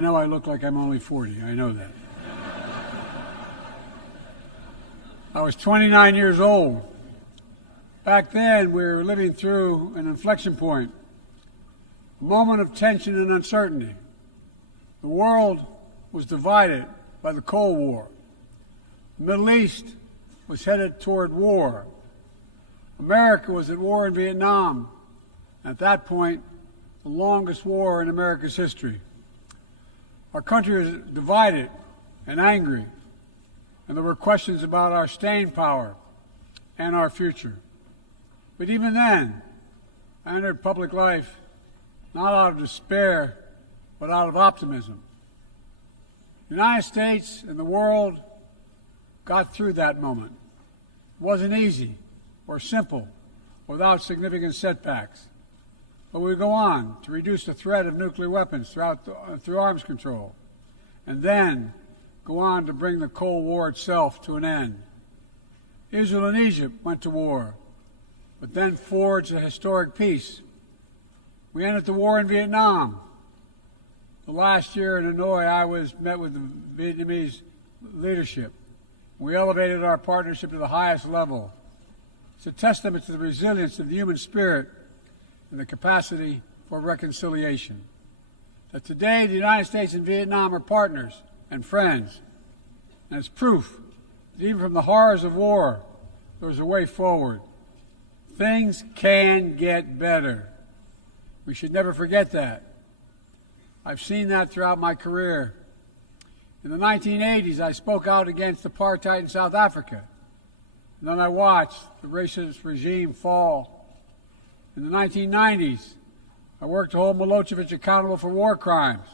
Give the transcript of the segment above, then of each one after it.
I know I look like I'm only 40. I know that. I was 29 years old. Back then, we were living through an inflection point, a moment of tension and uncertainty. The world was divided by the Cold War. The Middle East was headed toward war. America was at war in Vietnam. At that point, the longest war in America's history. Our country was divided and angry, and there were questions about our staying power and our future. But even then, I entered public life not out of despair, but out of optimism. The United States and the world got through that moment. It wasn't easy or simple, without significant setbacks. But we go on to reduce the threat of nuclear weapons through arms control, and then go on to bring the Cold War itself to an end. Israel and Egypt went to war, but then forged a historic peace. We ended the war in Vietnam. The last year in Hanoi, I met with the Vietnamese leadership. We elevated our partnership to the highest level. It's a testament to the resilience of the human spirit and the capacity for reconciliation. That today the United States and Vietnam are partners and friends. And it's proof that even from the horrors of war, there's a way forward. Things can get better. We should never forget that. I've seen that throughout my career. In the 1980s, I spoke out against apartheid in South Africa. And then I watched the racist regime fall. In the 1990s, I worked to hold Milosevic accountable for war crimes.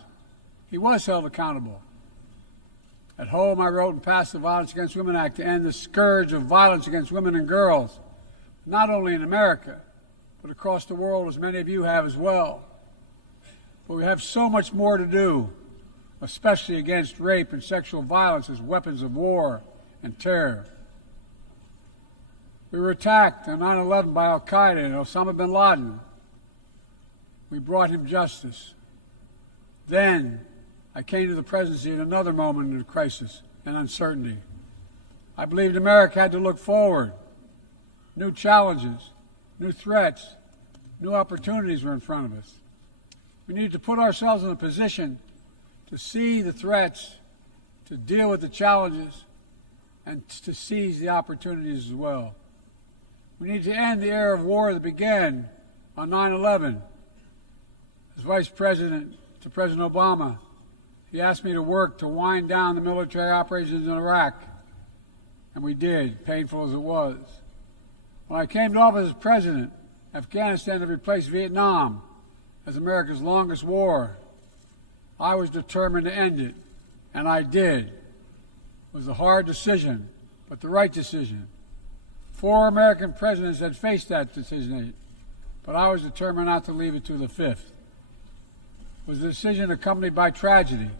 He was held accountable. At home, I wrote and passed the Violence Against Women Act to end the scourge of violence against women and girls, not only in America, but across the world, as many of you have as well. But we have so much more to do, especially against rape and sexual violence as weapons of war and terror. We were attacked on 9/11 by al-Qaeda and Osama bin Laden. We brought him justice. Then I came to the presidency at another moment of crisis and uncertainty. I believed America had to look forward. New challenges, new threats, new opportunities were in front of us. We needed to put ourselves in a position to see the threats, to deal with the challenges, and to seize the opportunities as well. We need to end the era of war that began on 9/11. As Vice President to President Obama, he asked me to work to wind down the military operations in Iraq, and we did, painful as it was. When I came to office as president, Afghanistan had replaced Vietnam as America's longest war. I was determined to end it, and I did. It was a hard decision, but the right decision. 4 American presidents had faced that decision, but I was determined not to leave it to the 5th. It was a decision accompanied by tragedy.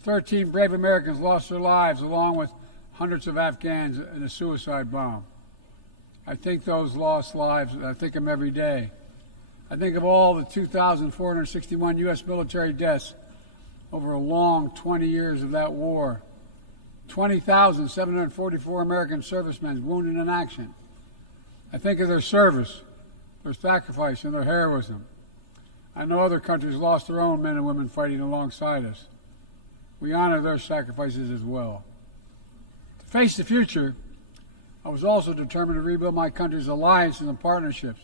13 brave Americans lost their lives, along with hundreds of Afghans in a suicide bomb. I think those lost lives, I think of them every day. I think of all the 2,461 U.S. military deaths over a long 20 years of that war. 20,744 American servicemen wounded in action. I think of their service, their sacrifice, and their heroism. I know other countries lost their own men and women fighting alongside us. We honor their sacrifices as well. To face the future, I was also determined to rebuild my country's alliances and partnerships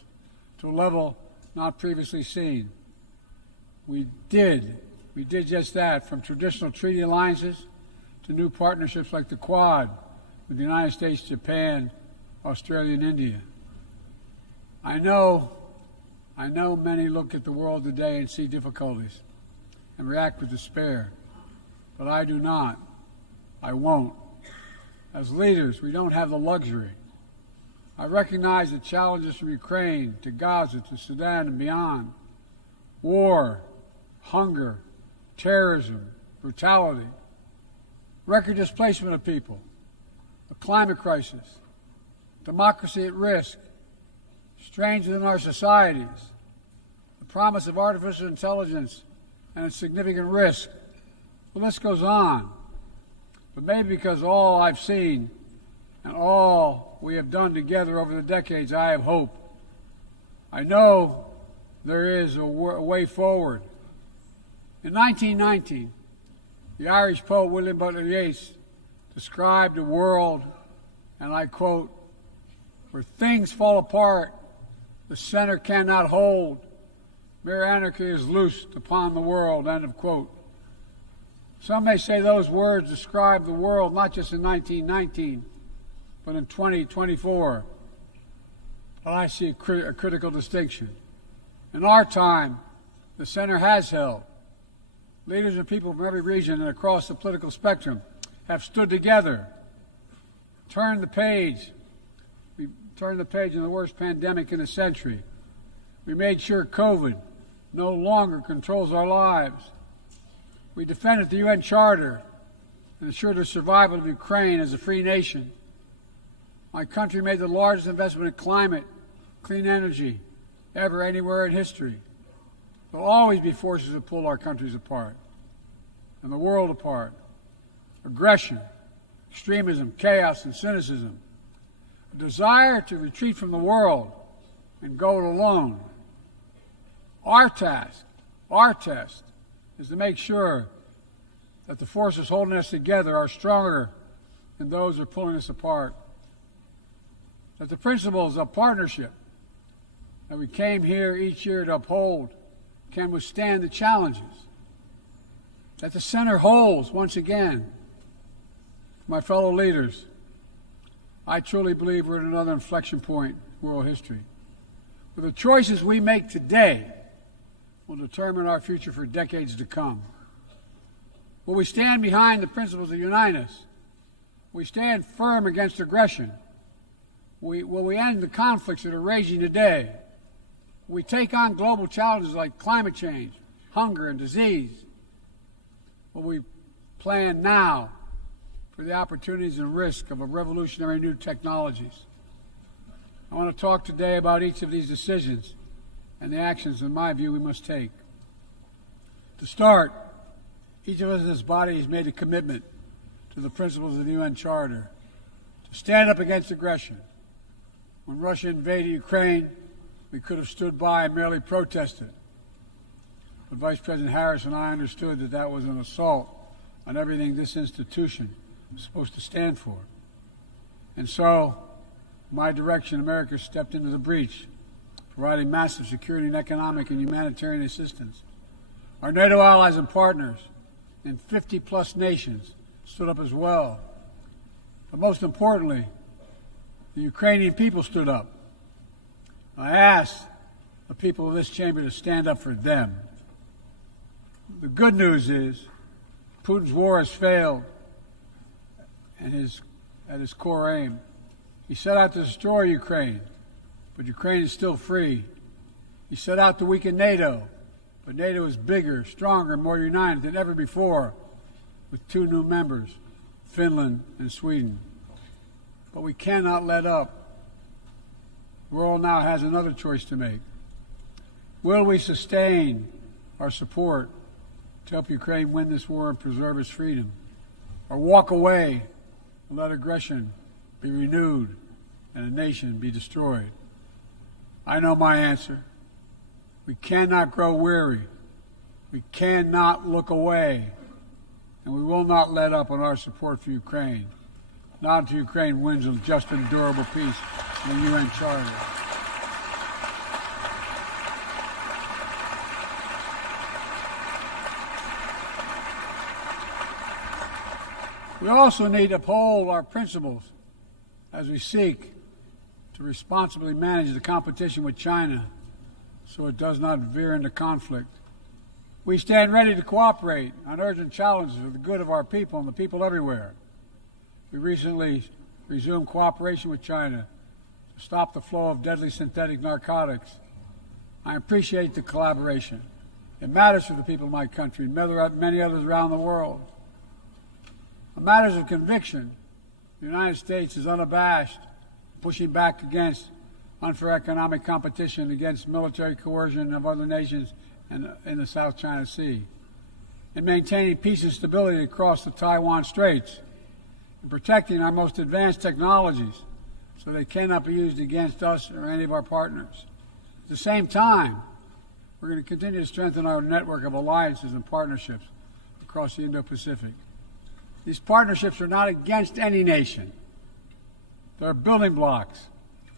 to a level not previously seen. We did just that, from traditional treaty alliances to new partnerships like the Quad with the United States, Japan, Australia, and India. I know many look at the world today and see difficulties and react with despair, but I do not. I won't. As leaders, we don't have the luxury. I recognize the challenges from Ukraine to Gaza to Sudan and beyond. War, hunger, terrorism, brutality, record displacement of people, a climate crisis, democracy at risk, strains within our societies, the promise of artificial intelligence and its significant risk, The list goes on. But maybe because all I've seen and all we have done together over the decades, I have hope. I know there is a way forward. In 1919, the Irish poet William Butler Yeats described a world, and I quote, "where things fall apart, the center cannot hold, mere anarchy is loosed upon the world," end of quote. Some may say those words describe the world not just in 1919, but in 2024. But I see a critical distinction. In our time, the center has held. Leaders and people from every region and across the political spectrum have stood together, turned the page. We turned the page in the worst pandemic in a century. We made sure COVID no longer controls our lives. We defended the UN Charter and ensured the survival of Ukraine as a free nation. My country made the largest investment in climate, clean energy, ever anywhere in history. There will always be forces that pull our countries apart and the world apart. Aggression, extremism, chaos, and cynicism. A desire to retreat from the world and go it alone. Our test is to make sure that the forces holding us together are stronger than those who are pulling us apart. That the principles of partnership that we came here each year to uphold can withstand the challenges. That the center holds once again. My fellow leaders, I truly believe we're at another inflection point in world history, where the choices we make today will determine our future for decades to come. Will we stand behind the principles that unite us? Will we stand firm against aggression? Will we end the conflicts that are raging today? Will we take on global challenges like climate change, hunger, and disease? Will we plan now for the opportunities and risk of a revolutionary new technologies? I want to talk today about each of these decisions and the actions, in my view, we must take. To start, each of us in this body has made a commitment to the principles of the UN Charter to stand up against aggression. When Russia invaded Ukraine, we could have stood by and merely protested. But Vice President Harris and I understood that that was an assault on everything this institution is supposed to stand for. And so, my direction, America stepped into the breach, providing massive security and economic and humanitarian assistance. Our NATO allies and partners in 50-plus nations stood up as well. But most importantly, the Ukrainian people stood up. I asked the people of this chamber to stand up for them. The good news is Putin's war has failed at his core aim. He set out to destroy Ukraine, but Ukraine is still free. He set out to weaken NATO, but NATO is bigger, stronger, and more united than ever before, with 2 new members, Finland and Sweden. But we cannot let up. The world now has another choice to make. Will we sustain our support to help Ukraine win this war and preserve its freedom, or walk away and let aggression be renewed and a nation be destroyed? I know my answer. We cannot grow weary. We cannot look away. And we will not let up on our support for Ukraine. Not until Ukraine wins a just and durable peace in the UN Charter. We also need to uphold our principles as we seek to responsibly manage the competition with China so it does not veer into conflict. We stand ready to cooperate on urgent challenges for the good of our people and the people everywhere. We recently resumed cooperation with China to stop the flow of deadly synthetic narcotics. I appreciate the collaboration. It matters for the people of my country and many others around the world. On matters of conviction, the United States is unabashed, pushing back against unfair economic competition, against military coercion of other nations in the South China Sea. in maintaining peace and stability across the Taiwan Straits, and protecting our most advanced technologies so they cannot be used against us or any of our partners. At the same time, we're going to continue to strengthen our network of alliances and partnerships across the Indo-Pacific. These partnerships are not against any nation. They're building blocks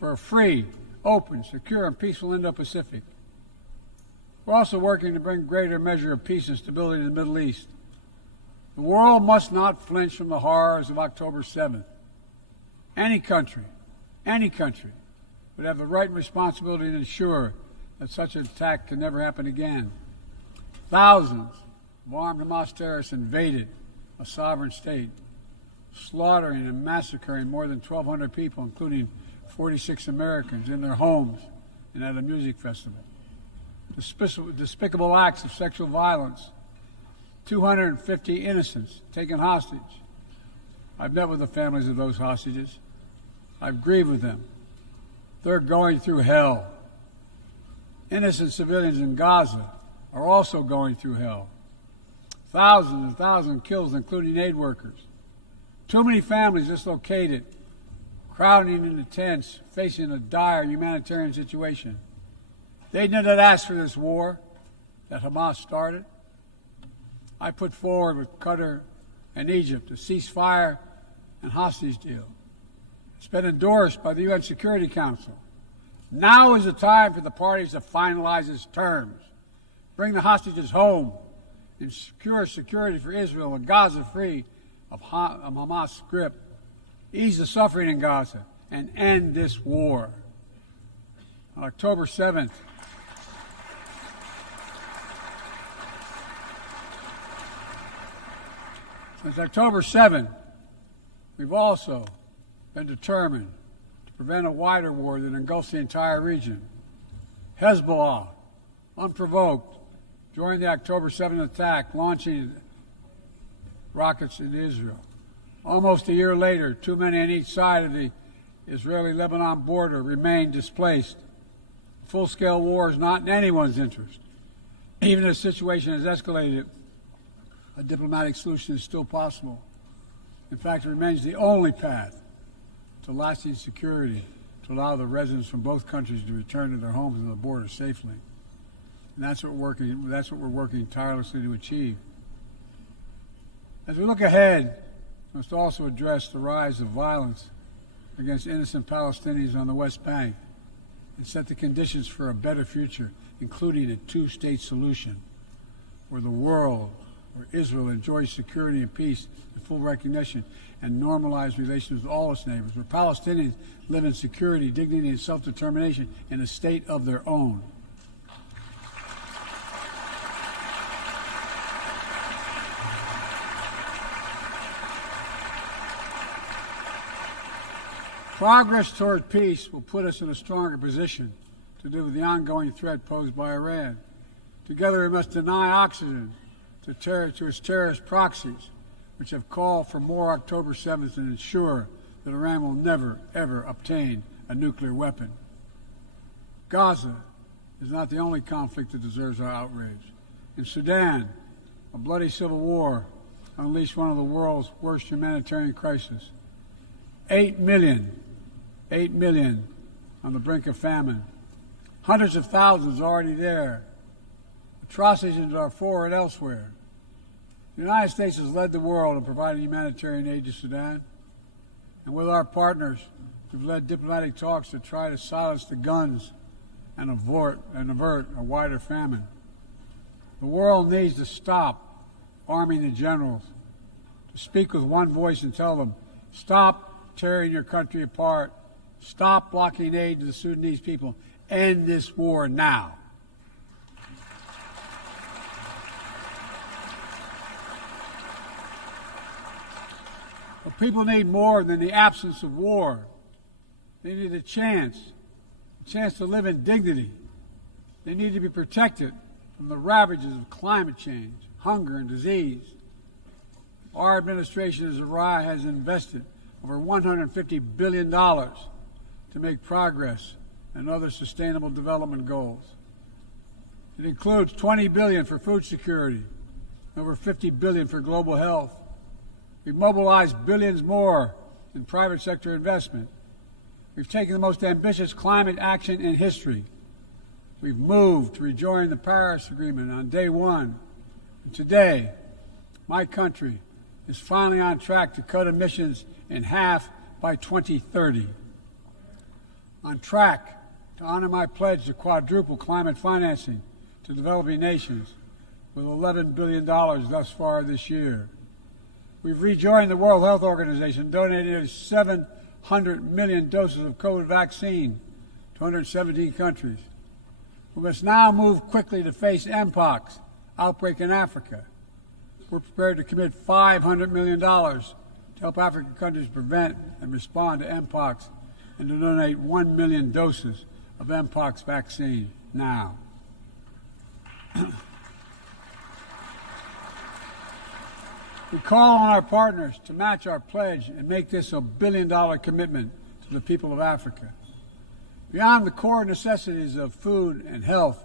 for a free, open, secure, and peaceful Indo-Pacific. We're also working to bring greater measure of peace and stability to the Middle East. The world must not flinch from the horrors of October 7th. Any country would have the right and responsibility to ensure that such an attack can never happen again. Thousands of armed Hamas terrorists invaded a sovereign state, slaughtering and massacring more than 1,200 people, including 46 Americans, in their homes and at a music festival. Despicable acts of sexual violence, 250 innocents taken hostage. I've met with the families of those hostages. I've grieved with them. They're going through hell. Innocent civilians in Gaza are also going through hell. Thousands and thousands killed, including aid workers. Too many families dislocated, crowding into tents, facing a dire humanitarian situation. They did not ask for this war that Hamas started. I put forward with Qatar and Egypt a ceasefire and hostage deal. It's been endorsed by the UN Security Council. Now is the time for the parties to finalize its terms, bring the hostages home, and secure security for Israel and Gaza free of Hamas' grip, ease the suffering in Gaza, and end this war. On October 7th, since October 7th, we've also been determined to prevent a wider war that engulfs the entire region. Hezbollah, unprovoked, during the October 7th attack, launching rockets into Israel. Almost a year later, too many on each side of the Israeli-Lebanon border remain displaced. Full-scale war is not in anyone's interest. Even if the situation has escalated, a diplomatic solution is still possible. In fact, it remains the only path to lasting security to allow the residents from both countries to return to their homes and the border safely. And that's what we're working tirelessly to achieve. As we look ahead, we must also address the rise of violence against innocent Palestinians on the West Bank and set the conditions for a better future, including a two-state solution where Israel enjoys security and peace and full recognition and normalized relations with all its neighbors, where Palestinians live in security, dignity, and self-determination in a state of their own. Progress toward peace will put us in a stronger position to deal with the ongoing threat posed by Iran. Together, we must deny oxygen to its terrorist proxies, which have called for more October 7th and ensure that Iran will never, ever obtain a nuclear weapon. Gaza is not the only conflict that deserves our outrage. In Sudan, a bloody civil war unleashed one of the world's worst humanitarian crises. 8 million on the brink of famine. Hundreds of thousands already there. Atrocities in Darfur and elsewhere. The United States has led the world in providing humanitarian aid to Sudan. And with our partners, we've led diplomatic talks to try to silence the guns and avert a wider famine. The world needs to stop arming the generals, to speak with one voice and tell them, stop tearing your country apart, stop blocking aid to the Sudanese people, end this war now. But people need more than the absence of war. They need a chance to live in dignity. They need to be protected from the ravages of climate change, hunger, and disease. Our administration has invested over $150 billion to make progress in other sustainable development goals. It includes $20 billion for food security, over $50 billion for global health. We've mobilized billions more in private sector investment. We've taken the most ambitious climate action in history. We've moved to rejoin the Paris Agreement on day one. And today, my country is finally on track to cut emissions in half by 2030. On track to honor my pledge to quadruple climate financing to developing nations with $11 billion thus far this year. We've rejoined the World Health Organization, donating nearly 700 million doses of COVID vaccine to 117 countries. We must now move quickly to face Mpox outbreak in Africa. We're prepared to commit $500 million to help African countries prevent and respond to Mpox and to donate 1 million doses of Mpox vaccine now. We call on our partners to match our pledge and make this a billion-dollar commitment to the people of Africa. Beyond the core necessities of food and health,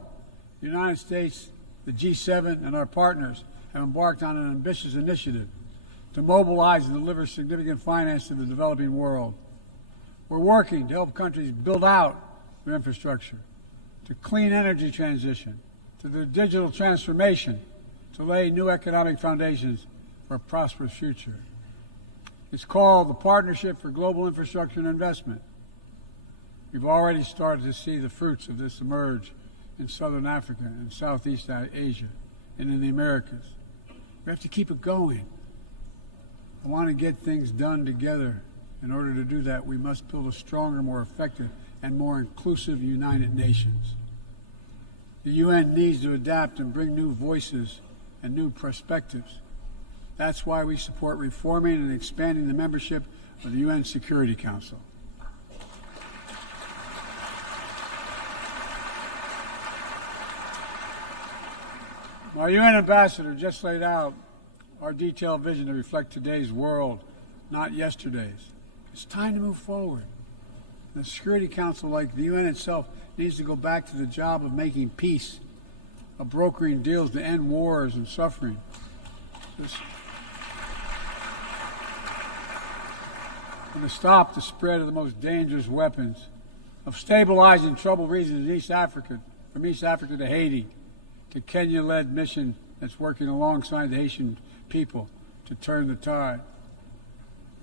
the United States, the G7, and our partners have embarked on an ambitious initiative to mobilize and deliver significant finance to the developing world. We're working to help countries build out their infrastructure, to clean energy transition, to the digital transformation, to lay new economic foundations for a prosperous future. It's called the Partnership for Global Infrastructure and Investment. We've already started to see the fruits of this emerge in Southern Africa and Southeast Asia and in the Americas. We have to keep it going. I want to get things done together. In order to do that, we must build a stronger, more effective, and more inclusive United Nations. The UN needs to adapt and bring new voices and new perspectives. That's why we support reforming and expanding the membership of the UN Security Council. My UN ambassador just laid out our detailed vision to reflect today's world, not yesterday's. It's time to move forward. The Security Council, like the UN itself, needs to go back to the job of making peace, of brokering deals to end wars and suffering. And to stop the spread of the most dangerous weapons, of stabilizing troubled regions in East Africa, from East Africa to Haiti, to Kenya-led mission that's working alongside the Haitian people to turn the tide.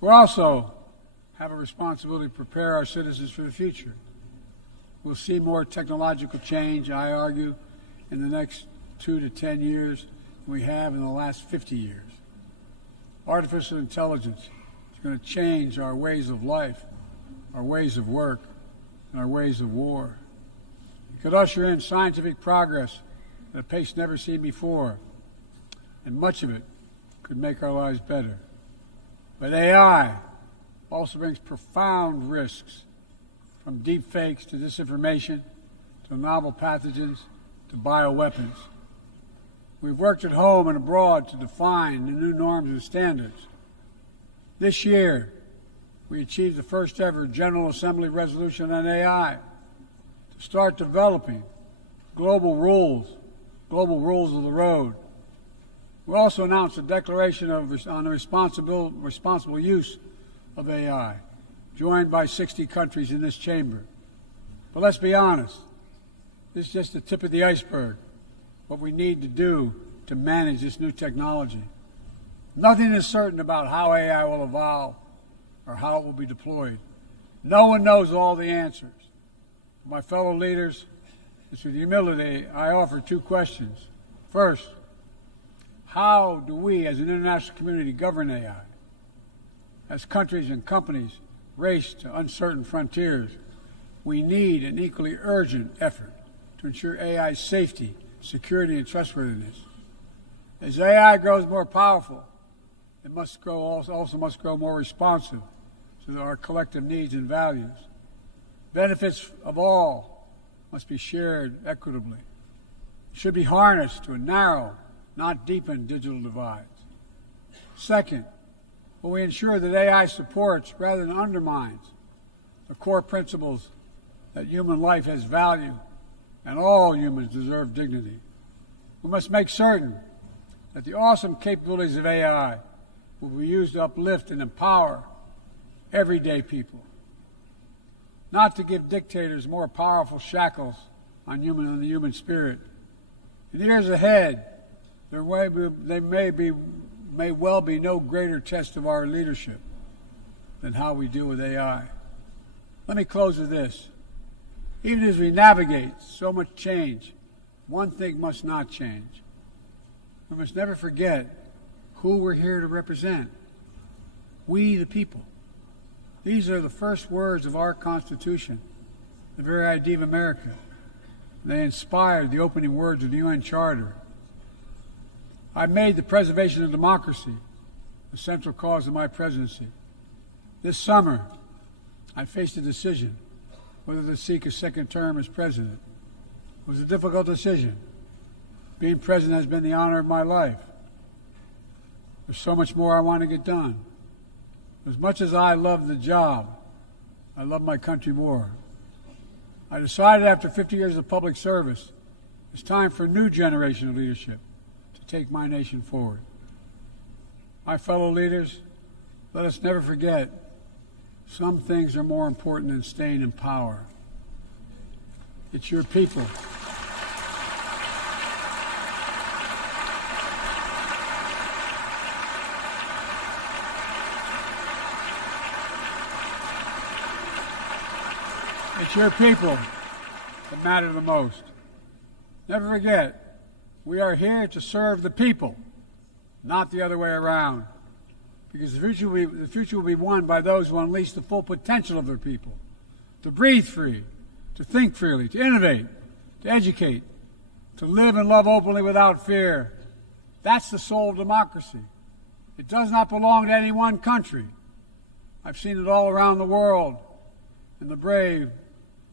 We also have a responsibility to prepare our citizens for the future. We'll see more technological change, I argue, in the next 2 to 10 years than we have in the last 50 years. Artificial intelligence is going to change our ways of life, our ways of work, and our ways of war. It could usher in scientific progress at a pace never seen before, and much of it could make our lives better. But AI also brings profound risks, from deep fakes to disinformation, to novel pathogens, to bioweapons. We've worked at home and abroad to define the new norms and standards. This year, we achieved the first ever General Assembly resolution on AI to start developing global rules of the road. We also announced a declaration on the responsible use of AI, joined by 60 countries in this chamber. But let's be honest, this is just the tip of the iceberg, what we need to do to manage this new technology. Nothing is certain about how AI will evolve or how it will be deployed. No one knows all the answers. My fellow leaders, it's with humility I offer 2 questions. First, how do we as an international community govern AI? As countries and companies race to uncertain frontiers, we need an equally urgent effort to ensure AI's safety, security, and trustworthiness. As AI grows more powerful, it also must grow more responsive to our collective needs and values. Benefits of all must be shared equitably. It should be harnessed to narrow, not deepen, digital divides. Second, will we ensure that AI supports rather than undermines the core principles that human life has value and all humans deserve dignity? We must make certain that the awesome capabilities of AI will be used to uplift and empower everyday people, not to give dictators more powerful shackles on the human spirit. In the years ahead, there may well be no greater test of our leadership than how we deal with AI. Let me close with this. Even as we navigate so much change, one thing must not change. We must never forget who we're here to represent. We, the people. These are the first words of our Constitution, the very idea of America. They inspired the opening words of the UN Charter. I made the preservation of democracy the central cause of my presidency. This summer, I faced a decision whether to seek a second term as president. It was a difficult decision. Being president has been the honor of my life. There's so much more I want to get done. As much as I love the job, I love my country more. I decided after 50 years of public service, it's time for a new generation of leadership to take my nation forward. My fellow leaders, let us never forget, some things are more important than staying in power. It's your people. It's your people that matter the most. Never forget, we are here to serve the people, not the other way around. Because the future will be won by those who unleash the full potential of their people, to breathe free, to think freely, to innovate, to educate, to live and love openly without fear. That's the soul of democracy. It does not belong to any one country. I've seen it all around the world, and the brave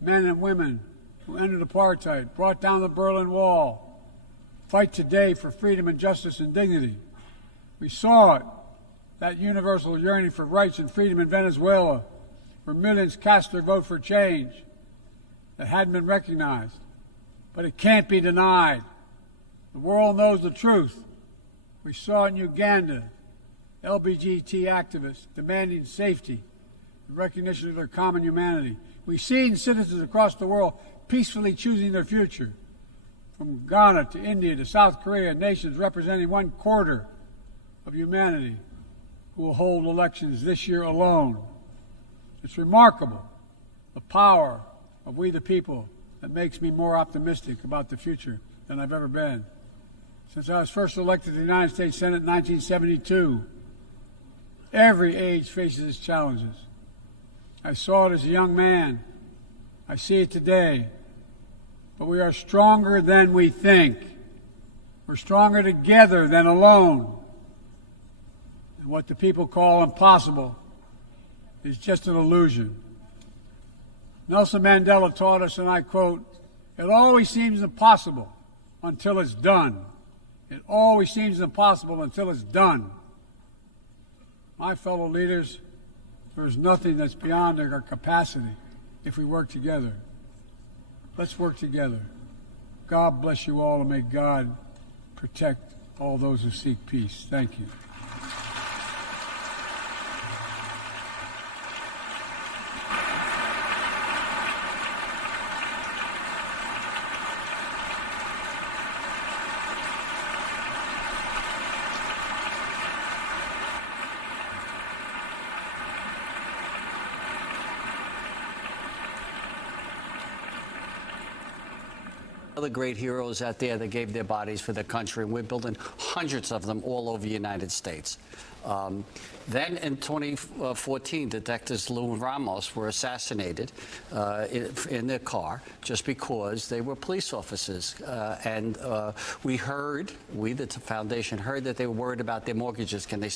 men and women who ended apartheid, brought down the Berlin Wall, fight today for freedom and justice and dignity. We saw it, that universal yearning for rights and freedom in Venezuela, where millions cast their vote for change that hadn't been recognized. But it can't be denied. The world knows the truth. We saw in Uganda, LGBT activists demanding safety and recognition of their common humanity. We've seen citizens across the world peacefully choosing their future. From Ghana to India to South Korea, nations representing 1/4 of humanity who will hold elections this year alone. It's remarkable, the power of we the people, that makes me more optimistic about the future than I've ever been. Since I was first elected to the United States Senate in 1972, every age faces its challenges. I saw it as a young man. I see it today. But we are stronger than we think. We're stronger together than alone. And what the people call impossible is just an illusion. Nelson Mandela taught us, and I quote, "It always seems impossible until it's done. It always seems impossible until it's done." My fellow leaders, there is nothing that's beyond our capacity if we work together. Let's work together. God bless you all, and may God protect all those who seek peace. Thank you. Other great heroes out there that gave their bodies for their country, and we're building hundreds of them all over the United States. Then in 2014, detectives Lou and Ramos were assassinated in their car just because they were police officers. We, the foundation, heard that they were worried about their mortgages. Can they